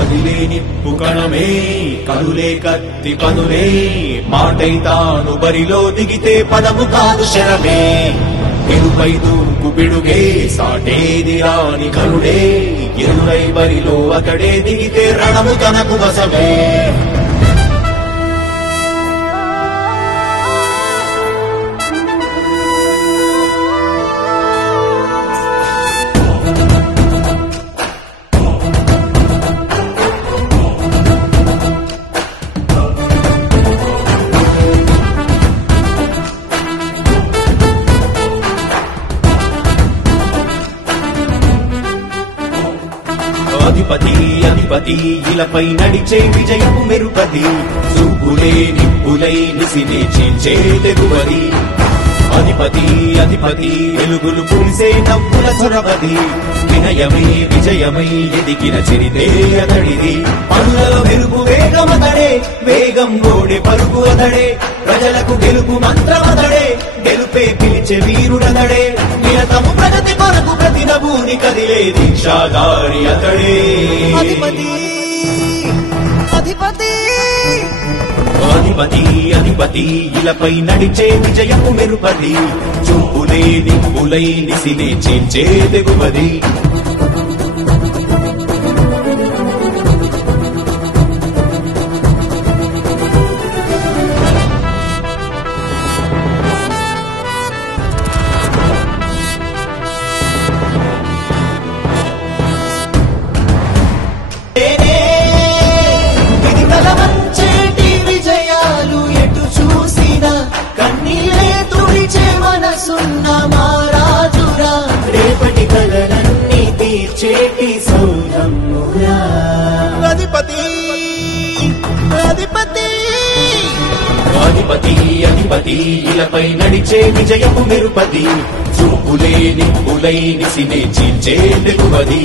కదిలే నిప్పు కణమే కనులే కత్తి పనులే మాటై తాను బరిలో దిగితే పదము కాదు శరమే ఎరుపై దూకు పిడుగే సాటేది రాని కరుడే ఎరురై బరిలో అతడే దిగితే రణము తనకు వశమే అధిపతి అధిపతి ఇలపై నడిచే విజయపు మెరుపది చూపులే నిప్పులై నిసినే చీల్చే తెగువది అధిపతి అధిపతి వెలుగులు పులిసే నవ్వుల చొరవది వినయమై విజయమై ఎదిగిన చరితే అతడిది పనులలో మెరుగు వేగమతడే వేగం ఓడే పరుగు అతడే ప్రజలకు గెలుపు మంత్రమతడే గెలుపే పిలిచే వీరుడతడే నిరతము ప్రగతి కొరకు ప్రతి నభూని కదిలే దీక్షాధారి అతడే అధిపతి అధిపతి అధిపతి అధిపతి ఇలపై నడిచే విజయపు మెరుపది చూపులే నిప్పులై నిసినే చీల్చే తెగువది రేపటి కలలన్నీ తీర్చేటి సౌధమ్మురా అధిపతి అధిపతి అధిపతి అధిపతి ఇలపై నడిచే విజయపు మెరుపది చూపులే నిప్పులై నిసినే చీల్చే తెగువది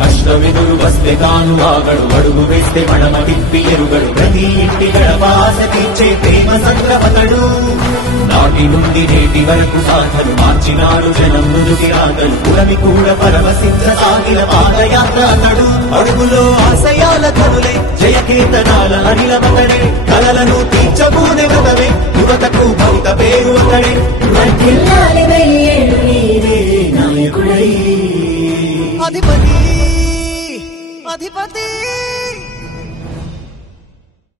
కష్టమెదురు వస్తే తాను ఆగడు అడుగు వేస్తే మడమ తిప్పి ఎరుగడు ప్రతి ఇంటి గడపాస తీర్చే ప్రేమ సంద్రవతడు నాటి నుండి నేటి వరకు సాధలు మార్చినాడు జనం నుదుటి రాతలు పురమి కూడా పరవశించసాగిన పాదయాత్ర అతడు అడుగులో ఆశయాల కనులై జయకీర్తనాల అనిలమతడే కలలను